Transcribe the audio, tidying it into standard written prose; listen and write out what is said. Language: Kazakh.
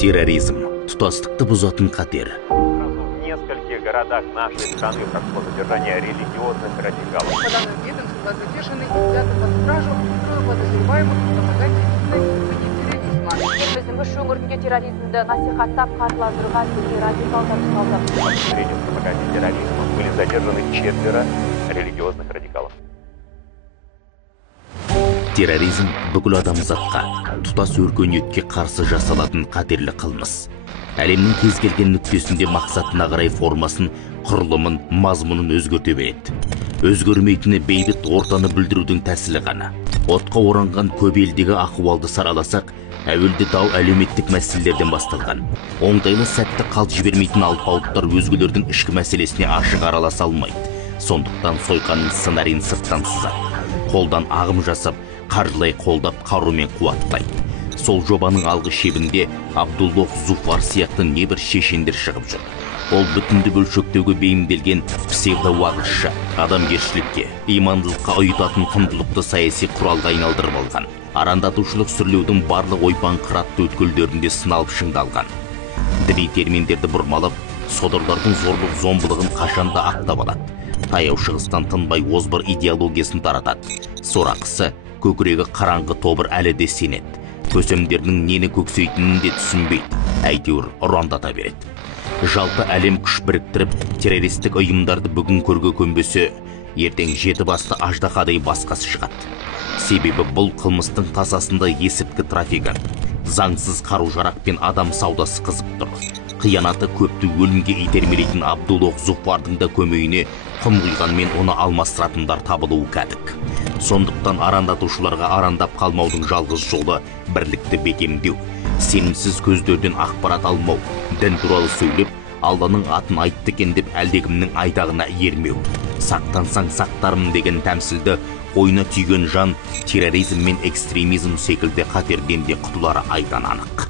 Терроризм тұтастықты бұзатын қатер. В нескольких городах нашей страны прошло задержание религиозных радикалов. По данным ведомства задержаны и взяты под стражу трое подозреваемых в пропаганде терроризма. Біздің үш өңірінде терроризмді насихаттап қаржыландырған радикалдар ұсталды. По подозрению в пропаганде терроризма были задержаны 4 религиозных радикалов. Терроризм бүкіл адамзатқа, тұтас өркениетке қарсы жасалатын қатерлі қылмыс. Әлемнің кез келген нүктесінде мақсатына қарай формасын, құрылымын, мазмұнын өзгерте береді. Өзгермейтіні бейбіт ортаны бүлдірудің тәсілі ғана. Отқа оранған көп елдегі ахуалды сараласақ, әуелде дау әлеуметтік мәселелерден басталған. Оңтайлы сәтті қалт жібермейтін алпауыттар өзгелердің ішкі мәселесіне ашық араласа алмайды. Сондықтан сойқанның сценарийін сырттан сызады. Қолдан ағым жасап, қаржылай қолдап, қарумен қуаттайды. Сол жобаның алғы шебінде Абдуллох Зуфар сияқты небір шешендер шығып жүр. Ол бүтінді бөлшектеуге бейімделген псевдоуағызшы, адамгершілікке, имандылыққа ұйытатын құндылықты саяси құралға айналдырып алған. Арандатушылық сүрлеудің барлық ойпан қыратты өткелдерінде сыналып шыңдалған. Діни терминдерді бұрмалап, содырлардың зорлық зомбылығын қашанда ақтап алады. Таяу шығыстан тынбай озбыр идеологиясын таратады. Сорақысы, көкірегі қараңғы тобыр әлі де сенеді. Көсемдердің нені көксейтінін де түсінбейді, әйтеуір ұрандата береді. Жалпы әлем күш біріктіріп, террористік ұйымдарды бүгін көрге көнбесе, ертең жеті басты аждақадай басқасы шығады. Себебі бұл қылмыстың тасасында есірткі трафигі, заңсыз қару-жарақ пен адам саудасы қызып тұр. Қиянаты көпті өлімге итермелейтін Абдуллох Зуфардың да көмейіне құм құйғанмен оны алмастыратындар табылуы кәдік. Сондықтан арандатушыларға арандап қалмаудың жалғыз жолы бірлікті бекемдеу. Сенімсіз көздерден ақпарат алмау, дін туралы сөйлеп, Алланың атын айтты екен деп әлдекімнің айтағына ермеу. Сақтансаң сақтарым деген тәмсілді ойына түйген жан терроризм мен экстремизм секілді қатерден де құтылары айдан анық.